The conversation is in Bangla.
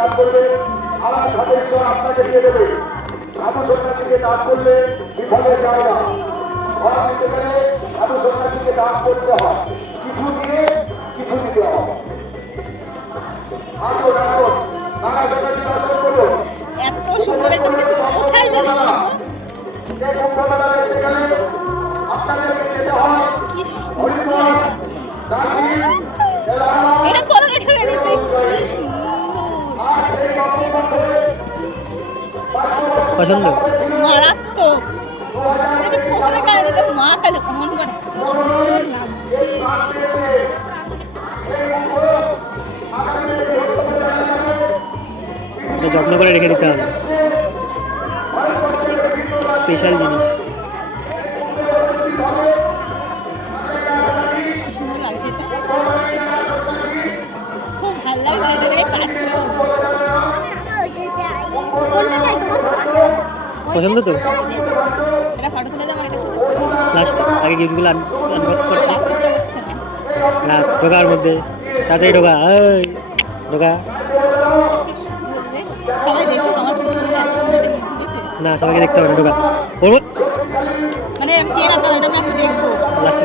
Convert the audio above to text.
দান করবে, আমার ঘাটে ঈশ্বর আপনাকে দিয়ে দেবে। সাধু সন্ন্যাসীকে দান করলে বিফলে যায় না। ঘর নিতে গেলে সাধু সন্ন্যাসীকে দান করতে হয়, কিছু দিয়ে কিছু দিতে হয়। আসুন আসুন, নানা সন্ন্যাসী দর্শন করুন। এত সুন্দর একটা কোথায় পেলে যে কুম্ভমেলা দেখতে গেলে আপনাদেরকে যেতে হয় হরিদ্বার, কাশী, কেদারনাথ, এটা করে রেখে বেরিয়েছে আর সেই গন্তব্যে পছন্দ মারাত্মক। এটা কোথায় কাছে মা খালি অমন করে এটা যত্ন করে রেখে দিতে হবে, স্পেশাল জিনিস। সুন্দর লাগছে এটা। খুব ভালো লাগছে এটা দেখে কাজ করে। পছন্দ তো এটা ফটো তুলে দাও আমার কাছে। লাস্টে আগে গিফটগুলো আনবক্স করছি। না ঢোকার মধ্যে তাড়াতাড়ি ঢোকা, এই ঢোকা। সবাই দেখে তোমার পিছনে এত সুন্দর একটা gift দিয়েছে। না সবাইকে দেখতে হবে না, ঢোকা। ওর মানে আমি চেন আপনার এটা আমি একটু দেখবো। লাস্টে